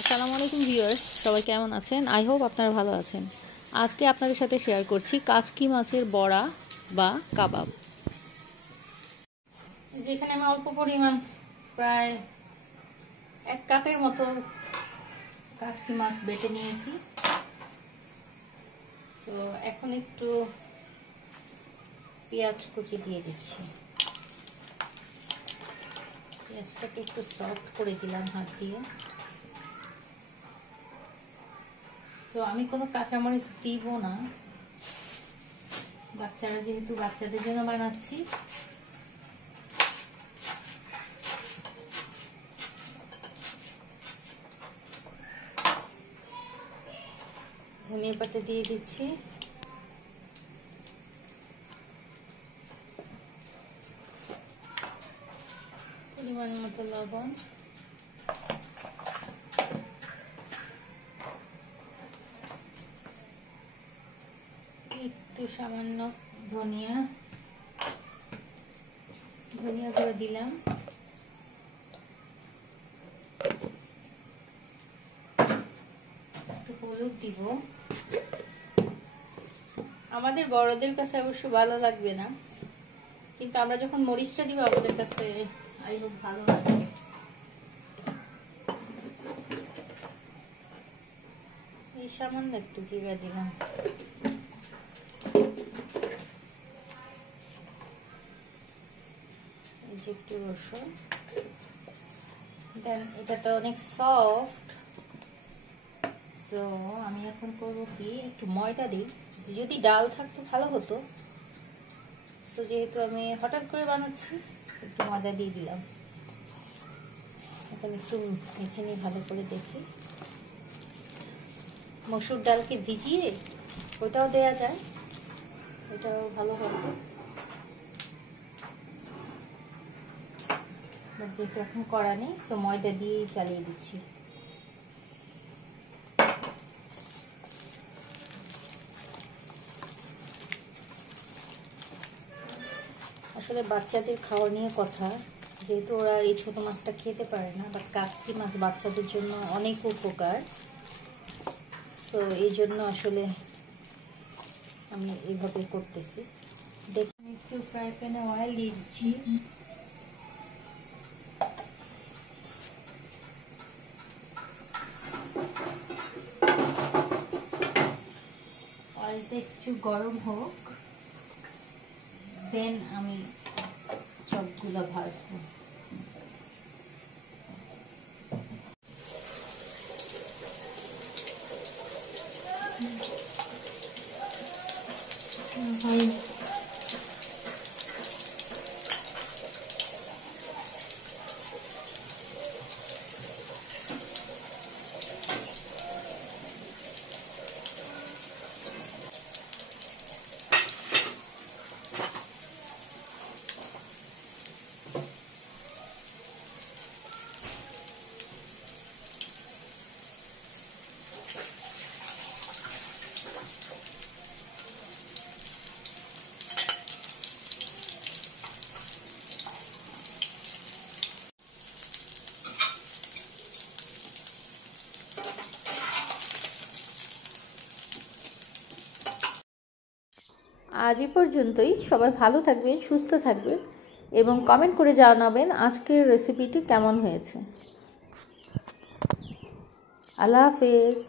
আসসালামু আলাইকুম ভিউয়ার্স, সবাই কেমন আছেন? আই হোপ আপনারা ভালো আছেন। আজকে আপনাদের সাথে শেয়ার করছি কাচকি মাছের বড়া বা কাবাব। যেখানে আমি অল্প পরিমাণ প্রায় 1 কাপের মতো কাচকি মাছ বেটে নিয়েছি। তো এখন একটু পেঁয়াজ কুচি দিয়ে দিচ্ছি। পেঁয়াজটাকে একটু সফট করে দিলাম হাত দিয়ে। তো আমি কোনো কাঁচামরিচ দিব না, বাচ্চারা যেহেতু বাচ্চাদের জন্য বানাচ্ছি। ধনিয়া পাতা দিয়ে দিচ্ছি, পরিমাণ মতো লবণ, একটু সামান্য ধনিয়া গুঁড়ো দিলাম, একটু হলুদ দিব। আমাদের বড়দের কাছে অবশ্য ভালো লাগবে না, কিন্তু আমরা যখন মরিচটা দিব আমাদের কাছে আই হোপ ভালো লাগবে। এই সামান্য একটু জিরা দিলাম, এই যে একটু রসুন। দেন এটা তো অনেক সফট, তো আমি এখন করবো কি, একটু ময়দা দিই। যদি ডাল থাকতো ভালো হতো, তো যেহেতু আমি হঠাৎ করে বানাচ্ছি একটু ময়দা দিয়ে দিলাম। এখন একটু মেখে নিই ভালো করে। দেখি, মসুর ডালকে ভিজিয়ে ওটাও দেয়া যায়, ওটাও ভালো হবে। যেহেতু এখন করা নেই, তো ময়দা দিয়েই চালিয়ে দিচ্ছি। আসলে বাচ্চাদের খাওয়া নিয়ে কথা, যেহেতু ওরা এই ছোট মাছটা খেতে পারে না, বাট কাচকি মাছ বাচ্চাদের জন্য অনেক উপকার। তো এই জন্য আসলে আমি এইভাবে করতেছি। দেখুন, একটু ফ্রাই প্যানে অয়েল দিয়ে দিচ্ছি। অয়েলটা একটু গরম হোক, দেন আমি চপগুলো ভাজবো। আজ এই পর্যন্তই। সবাই ভালো থাকবেন, সুস্থ থাকবেন এবং কমেন্ট করে জানাবেন আজকের রেসিপিটি কেমন হয়েছে। আল্লাহ হাফেজ।